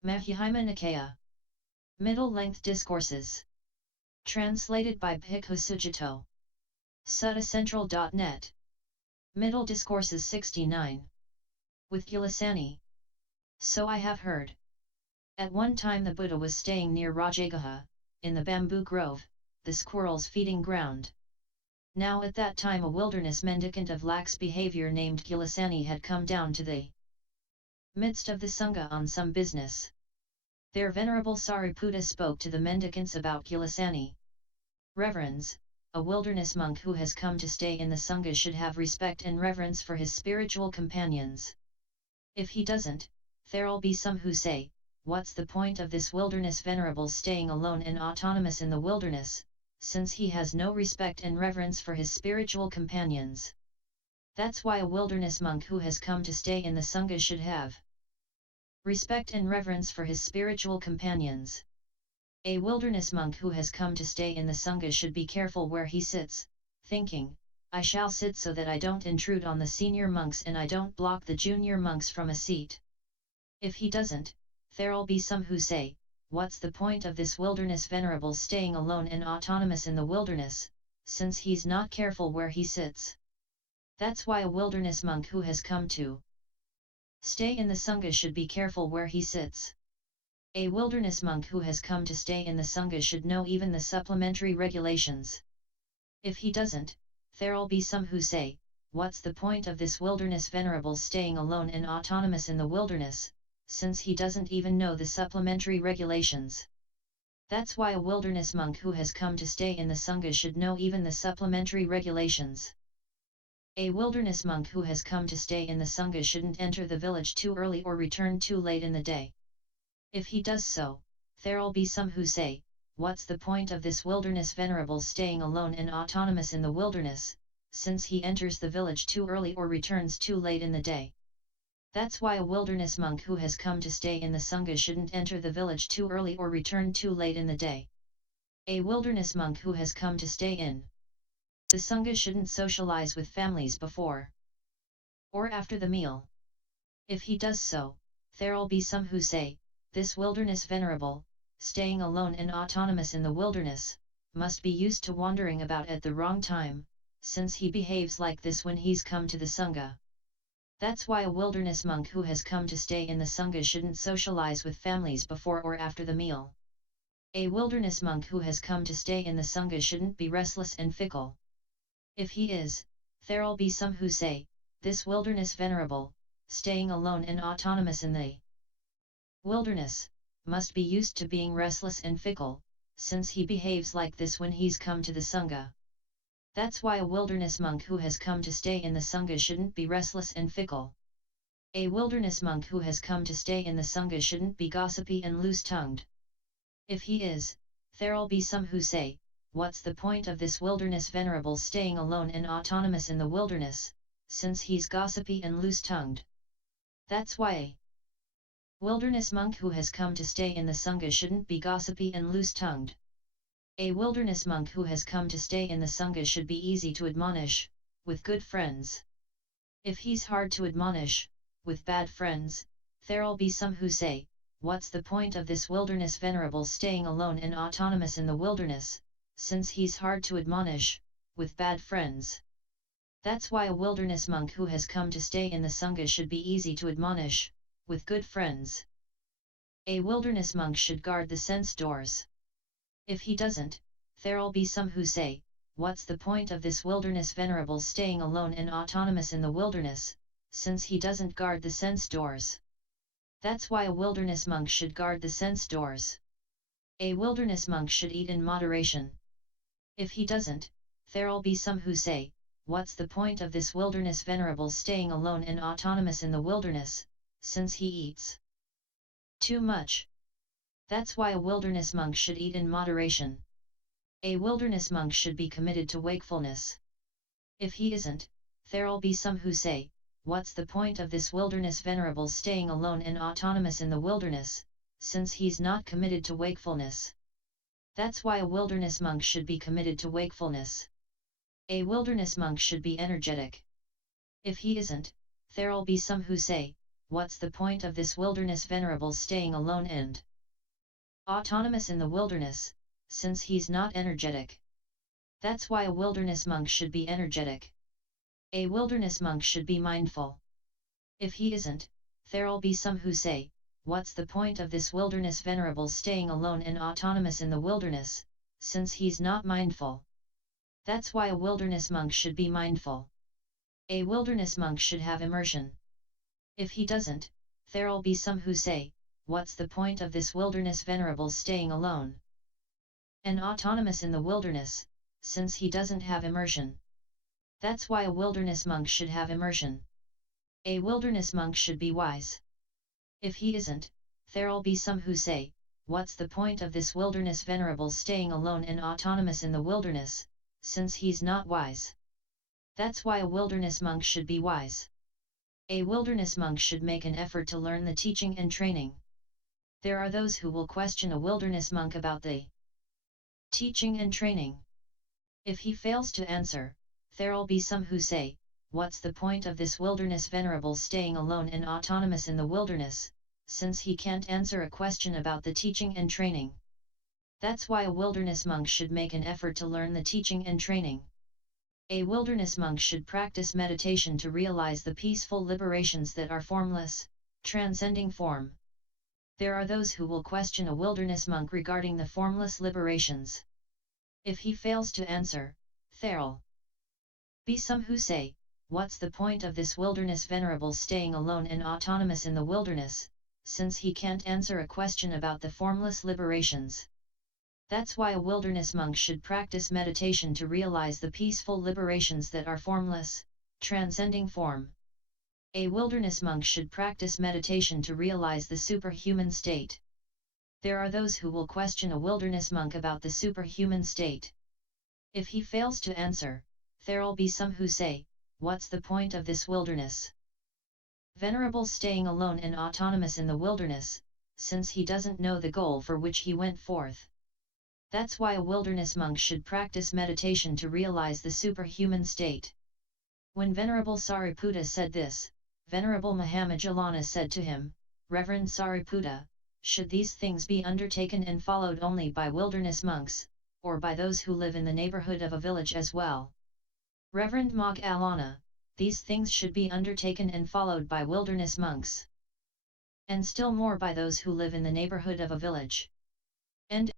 Majjhima Nikaya. Middle-length discourses. Translated by Bhikkhu Sujato. Suttacentral.net. Middle Discourses 69. With Gulasani. So I have heard. At one time the Buddha was staying near Rajagaha, in the bamboo grove, the squirrel's feeding ground. Now at that time a wilderness mendicant of lax behavior named Gulasani had come down to the midst of the Sangha on some business. Their venerable Sariputta spoke to the mendicants about Gulasani. Reverends, a wilderness monk who has come to stay in the Sangha should have respect and reverence for his spiritual companions. If he doesn't, there'll be some who say, what's the point of this wilderness venerable staying alone and autonomous in the wilderness, since he has no respect and reverence for his spiritual companions? That's why a wilderness monk who has come to stay in the Sangha should have respect and reverence for his spiritual companions. A wilderness monk who has come to stay in the Sangha should be careful where he sits, thinking, I shall sit so that I don't intrude on the senior monks and I don't block the junior monks from a seat. If he doesn't, there'll be some who say, what's the point of this wilderness venerable staying alone and autonomous in the wilderness, since he's not careful where he sits? That's why a wilderness monk who has come to stay in the Sangha should be careful where he sits. A wilderness monk who has come to stay in the Sangha should know even the supplementary regulations. If he doesn't, there'll be some who say, what's the point of this wilderness venerable staying alone and autonomous in the wilderness, since he doesn't even know the supplementary regulations? That's why a wilderness monk who has come to stay in the Sangha should know even the supplementary regulations. A wilderness monk who has come to stay in the Sangha shouldn't enter the village too early or return too late in the day. If he does so, there'll be some who say, what's the point of this wilderness venerable staying alone and autonomous in the wilderness, since he enters the village too early or returns too late in the day? That's why a wilderness monk who has come to stay in the Sangha shouldn't enter the village too early or return too late in the day. A wilderness monk who has come to stay in the Sangha shouldn't socialize with families before or after the meal. If he does so, there'll be some who say, this wilderness venerable, staying alone and autonomous in the wilderness, must be used to wandering about at the wrong time, since he behaves like this when he's come to the Sangha. That's why a wilderness monk who has come to stay in the Sangha shouldn't socialize with families before or after the meal. A wilderness monk who has come to stay in the Sangha shouldn't be restless and fickle. If he is, there'll be some who say, this wilderness venerable, staying alone and autonomous in the wilderness, must be used to being restless and fickle, since he behaves like this when he's come to the Sangha. That's why a wilderness monk who has come to stay in the Sangha shouldn't be restless and fickle. A wilderness monk who has come to stay in the Sangha shouldn't be gossipy and loose-tongued. If he is, there'll be some who say, what's the point of this wilderness venerable staying alone and autonomous in the wilderness, since he's gossipy and loose-tongued? That's why a wilderness monk who has come to stay in the Sangha shouldn't be gossipy and loose-tongued. A wilderness monk who has come to stay in the Sangha should be easy to admonish, with good friends. If he's hard to admonish, with bad friends, there'll be some who say, what's the point of this wilderness venerable staying alone and autonomous in the wilderness, since he's hard to admonish, with bad friends? That's why a wilderness monk who has come to stay in the Sangha should be easy to admonish, with good friends. A wilderness monk should guard the sense doors. If he doesn't, there'll be some who say, what's the point of this wilderness venerable staying alone and autonomous in the wilderness, since he doesn't guard the sense doors? That's why a wilderness monk should guard the sense doors. A wilderness monk should eat in moderation. If he doesn't, there'll be some who say, what's the point of this wilderness venerable staying alone and autonomous in the wilderness, since he eats too much? That's why a wilderness monk should eat in moderation. A wilderness monk should be committed to wakefulness. If he isn't, there'll be some who say, what's the point of this wilderness venerable staying alone and autonomous in the wilderness, since he's not committed to wakefulness? That's why a wilderness monk should be committed to wakefulness. A wilderness monk should be energetic. If he isn't, there'll be some who say, what's the point of this wilderness venerable staying alone and autonomous in the wilderness, since he's not energetic? That's why a wilderness monk should be energetic. A wilderness monk should be mindful. If he isn't, there'll be some who say, what's the point of this wilderness venerable staying alone and autonomous in the wilderness, since he's not mindful? That's why a wilderness monk should be mindful. A wilderness monk should have immersion. If he doesn't, there'll be some who say, what's the point of this wilderness venerable staying alone and autonomous in the wilderness, since he doesn't have immersion? That's why a wilderness monk should have immersion. A wilderness monk should be wise. If he isn't, there'll be some who say, what's the point of this wilderness venerable staying alone and autonomous in the wilderness, since he's not wise? That's why a wilderness monk should be wise. A wilderness monk should make an effort to learn the teaching and training. There are those who will question a wilderness monk about the teaching and training. If he fails to answer, there'll be some who say, what's the point of this wilderness venerable staying alone and autonomous in the wilderness, since he can't answer a question about the teaching and training? That's why a wilderness monk should make an effort to learn the teaching and training. A wilderness monk should practice meditation to realize the peaceful liberations that are formless, transcending form. There are those who will question a wilderness monk regarding the formless liberations. If he fails to answer, there'll be some who say, what's the point of this wilderness venerable staying alone and autonomous in the wilderness, since he can't answer a question about the formless liberations? That's why a wilderness monk should practice meditation to realize the peaceful liberations that are formless, transcending form. A wilderness monk should practice meditation to realize the superhuman state. There are those who will question a wilderness monk about the superhuman state. If he fails to answer, there'll be some who say, what's the point of this wilderness venerable staying alone and autonomous in the wilderness, since he doesn't know the goal for which he went forth? That's why a wilderness monk should practice meditation to realize the superhuman state. When Venerable Sariputta said this, Venerable Mahamajalana said to him, Reverend Sariputta, should these things be undertaken and followed only by wilderness monks, or by those who live in the neighborhood of a village as well? Reverend Moggallana, these things should be undertaken and followed by wilderness monks, and still more by those who live in the neighborhood of a village. End